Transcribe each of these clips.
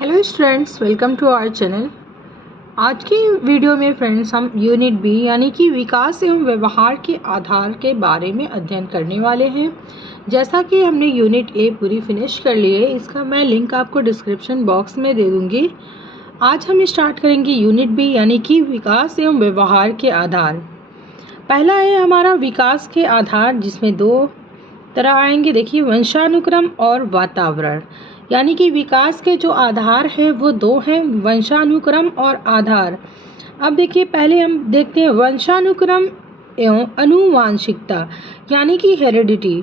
Hello students, welcome to our channel. आज की video में फ्रेंड्स हम यूनिट बी यानी कि विकास एवं व्यवहार के आधार के बारे में अध्ययन करने वाले हैं। जैसा कि हमने यूनिट ए पूरी फिनिश कर ली है, इसका मैं लिंक आपको डिस्क्रिप्शन बॉक्स में दे दूँगी। आज हम स्टार्ट करेंगे यूनिट बी यानी कि विकास एवं व्यवहार के आधार। पहला है हमारा विकास के आधार, जिसमें दो तरह आएंगे। देखिए, वंशानुक्रम और वातावरण। यानी कि विकास के जो आधार हैं वो दो हैं, वंशानुक्रम और आधार। अब देखिए, पहले हम देखते हैं वंशानुक्रम एवं आनुवांशिकता यानी कि हेरिडिटी।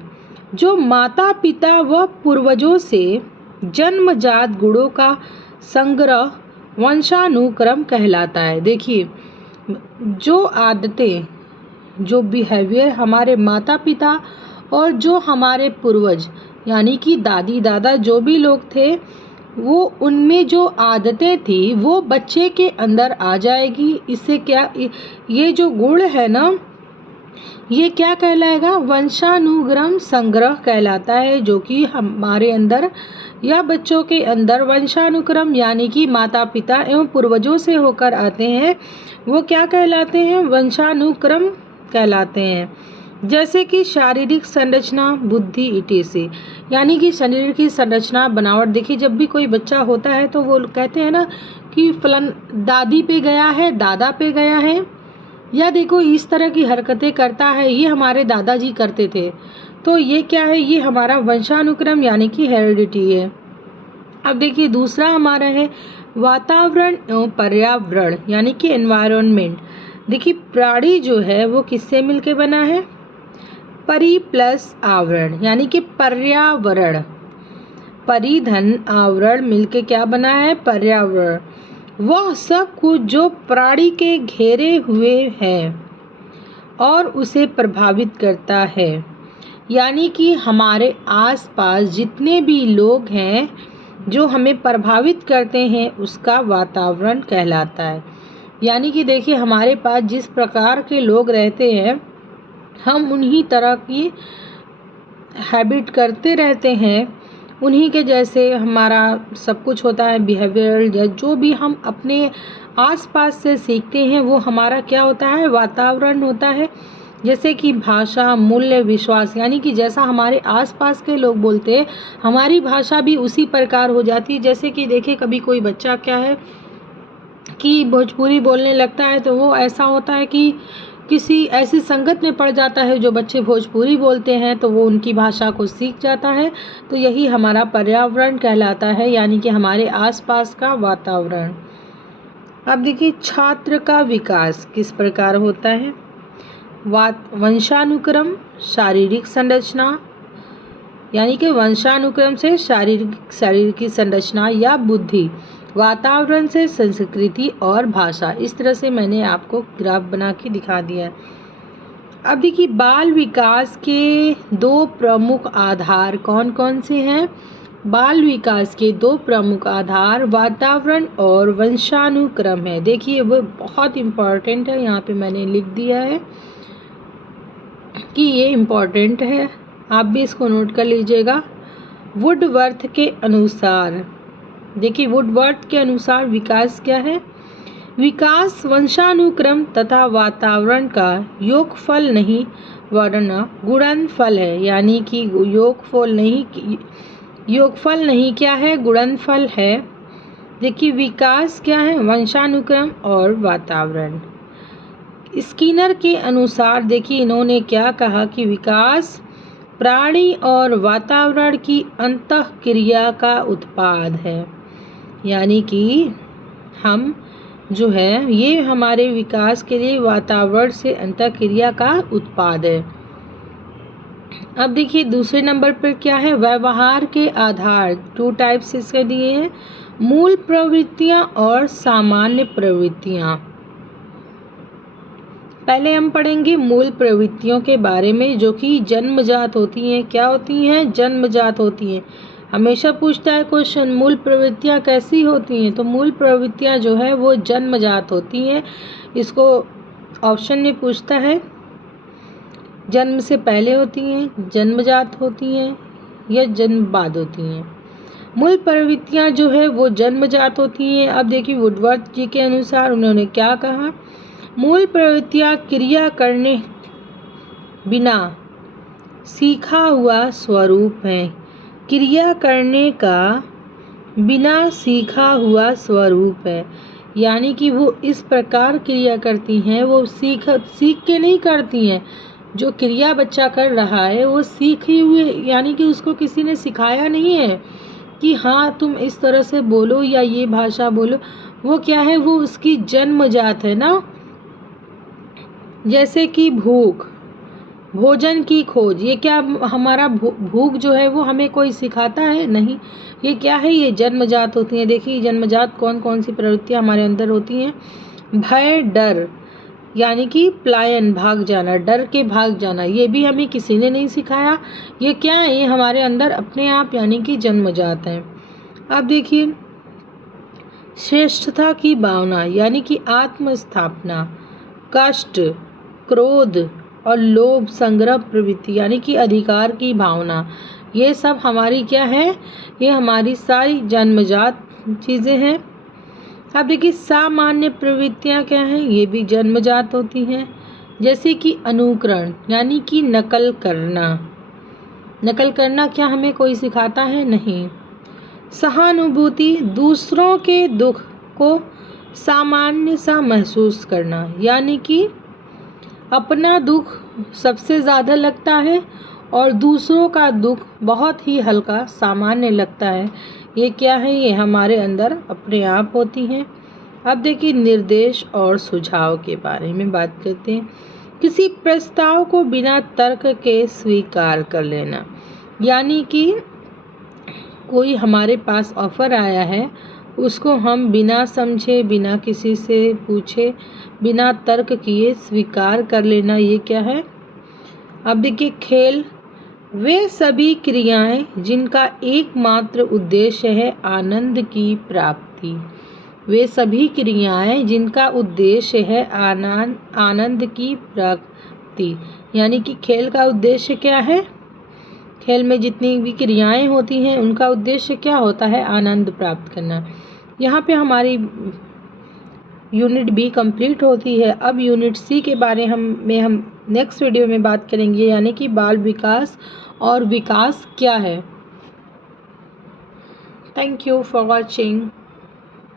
जो माता पिता व पूर्वजों से जन्मजात गुणों का संग्रह वंशानुक्रम कहलाता है। देखिए, जो आदतें, जो बिहेवियर हमारे माता पिता और जो हमारे पूर्वज यानी कि दादी दादा जो भी लोग थे, वो उनमें जो आदतें थी वो बच्चे के अंदर आ जाएगी। इससे क्या, ये जो गुण है ना, ये क्या कहलाएगा? वंशानुक्रम संग्रह कहलाता है, जो कि हमारे अंदर या बच्चों के अंदर वंशानुक्रम यानी कि माता पिता एवं पूर्वजों से होकर आते हैं, वो क्या कहलाते हैं? वंशानुक्रम कहलाते हैं। जैसे कि शारीरिक संरचना, बुद्धि, इटीसी। यानी कि शरीर की संरचना, बनावट। देखिए, जब भी कोई बच्चा होता है तो वो कहते हैं ना कि फलन दादी पे गया है, दादा पे गया है, या देखो इस तरह की हरकतें करता है, ये हमारे दादाजी करते थे। तो ये क्या है? ये हमारा वंशानुक्रम यानी कि हेरिडिटी है। अब देखिए, दूसरा हमारा है वातावरण एवं पर्यावरण यानी कि एनवायरनमेंट। देखिए, प्राणी जो है वो किससे मिलके बना है? परि प्लस आवरण यानी कि पर्यावरण। परिधन आवरण मिलके क्या बना है? पर्यावरण। वह सब कुछ जो प्राणी के घेरे हुए है और उसे प्रभावित करता है। यानी कि हमारे आसपास जितने भी लोग हैं जो हमें प्रभावित करते हैं, उसका वातावरण कहलाता है। यानी कि देखिए, हमारे पास जिस प्रकार के लोग रहते हैं, हम उन्हीं तरह की हैबिट करते रहते हैं, उन्हीं के जैसे हमारा सब कुछ होता है। बिहेवियर जो भी हम अपने आसपास से सीखते हैं, वो हमारा क्या होता है? वातावरण होता है। जैसे कि भाषा, मूल्य, विश्वास। यानी कि जैसा हमारे आसपास के लोग बोलते हैं, हमारी भाषा भी उसी प्रकार हो जाती है। जैसे कि देखिए, कभी कोई बच्चा क्या है कि भोजपुरी बोलने लगता है, तो वो ऐसा होता है कि किसी ऐसी संगत में पड़ जाता है जो बच्चे भोजपुरी बोलते हैं, तो वो उनकी भाषा को सीख जाता है। तो यही हमारा पर्यावरण कहलाता है, यानी कि हमारे आसपास का वातावरण। अब देखिए, छात्र का विकास किस प्रकार होता है? वंशानुक्रम, शारीरिक संरचना यानी कि वंशानुक्रम से शरीर की संरचना या बुद्धि, वातावरण से संस्कृति और भाषा। इस तरह से मैंने आपको ग्राफ बना के दिखा दिया है। अब देखिए, बाल विकास के दो प्रमुख आधार कौन कौन से हैं? बाल विकास के दो प्रमुख आधार वातावरण और वंशानुक्रम है। देखिए, वो बहुत इम्पॉर्टेंट है, यहाँ पे मैंने लिख दिया है कि ये इम्पॉर्टेंट है, आप भी इसको नोट कर लीजिएगा। वुडवर्थ के अनुसार, देखिए, वुडवर्थ के अनुसार विकास क्या है? विकास वंशानुक्रम तथा वातावरण का योगफल नहीं वरना गुणनफल है। यानी कि योगफल नहीं क्या है? गुणनफल है। देखिए, विकास क्या है? वंशानुक्रम और वातावरण। स्किनर के अनुसार देखिए, इन्होंने क्या कहा कि विकास प्राणी और वातावरण की अंतःक्रिया का उत्पाद है। यानी कि हम जो है, ये हमारे विकास के लिए वातावरण से अंतःक्रिया का उत्पाद है। अब देखिए, दूसरे नंबर पर क्या है? व्यवहार के आधार। टू टाइप्स इसके दिए हैं, मूल प्रवृत्तियां और सामान्य प्रवृत्तियां। पहले हम पढ़ेंगे मूल प्रवृत्तियों के बारे में, जो कि जन्मजात होती हैं। क्या होती हैं? जन्मजात होती हैं। हमेशा पूछता है क्वेश्चन, मूल प्रवृत्तियां कैसी होती हैं? तो मूल प्रवृत्तियां जो है वो जन्मजात होती हैं। इसको ऑप्शन में पूछता है, जन्म से पहले होती हैं, जन्मजात होती हैं या जन्म बाद होती हैं। मूल प्रवृत्तियाँ जो है वो जन्मजात होती हैं। अब देखिए वुडवर्थ जी के अनुसार उन्होंने क्या कहा, मूल प्रवृत्तियाँ क्रिया करने बिना सीखा हुआ स्वरूप है। क्रिया करने का बिना सीखा हुआ स्वरूप है, यानी कि वो इस प्रकार क्रिया करती हैं, वो सीख के नहीं करती हैं। जो क्रिया बच्चा कर रहा है वो सीखे हुए, यानी कि उसको किसी ने सिखाया नहीं है कि हाँ तुम इस तरह से बोलो या ये भाषा बोलो। वो क्या है, वो उसकी जन्मजात है ना। जैसे कि भूख, भोजन की खोज, ये क्या हमारा भूख जो है वो हमें कोई सिखाता है? नहीं, ये क्या है, ये जन्मजात होती हैं। देखिए जन्मजात कौन कौन सी प्रवृत्तियाँ हमारे अंदर होती हैं। भय, डर, यानी कि पलायन, भाग जाना, डर के भाग जाना, ये भी हमें किसी ने नहीं सिखाया। ये क्या है, ये हमारे अंदर अपने आप यानी कि जन्मजात हैं। अब देखिए श्रेष्ठता की भावना, यानी कि आत्म स्थापना, कष्ट, क्रोध और लोभ, संग्रह प्रवृत्ति, यानी कि अधिकार की भावना, ये सब हमारी क्या है, ये हमारी सारी जन्मजात चीज़ें हैं। अब देखिए सामान्य प्रवृत्तियाँ क्या हैं, ये भी जन्मजात होती हैं। जैसे कि अनुकरण, यानी कि नकल करना। नकल करना क्या हमें कोई सिखाता है? नहीं। सहानुभूति, दूसरों के दुख को सामान्य सा महसूस करना, यानी कि अपना दुख सबसे ज़्यादा लगता है और दूसरों का दुख बहुत ही हल्का, सामान्य लगता है। ये क्या है, ये हमारे अंदर अपने आप होती हैं। अब देखिए निर्देश और सुझाव के बारे में बात करते हैं। किसी प्रस्ताव को बिना तर्क के स्वीकार कर लेना, यानी कि कोई हमारे पास ऑफ़र आया है, उसको हम बिना समझे, बिना किसी से पूछे, बिना तर्क किए स्वीकार कर लेना, ये क्या है। अब देखिए खेल, वे सभी क्रियाएं जिनका एकमात्र उद्देश्य है आनंद की प्राप्ति। वे सभी क्रियाएं जिनका उद्देश्य है आनंद की प्राप्ति, यानी कि खेल का उद्देश्य क्या है, खेल में जितनी भी क्रियाएं होती हैं उनका उद्देश्य क्या होता है, आनंद प्राप्त करना। यहाँ पे हमारी यूनिट बी कंप्लीट होती है। अब यूनिट सी के बारे हम नेक्स्ट वीडियो में बात करेंगे, यानी कि बाल विकास और विकास क्या है। Thank you for watching.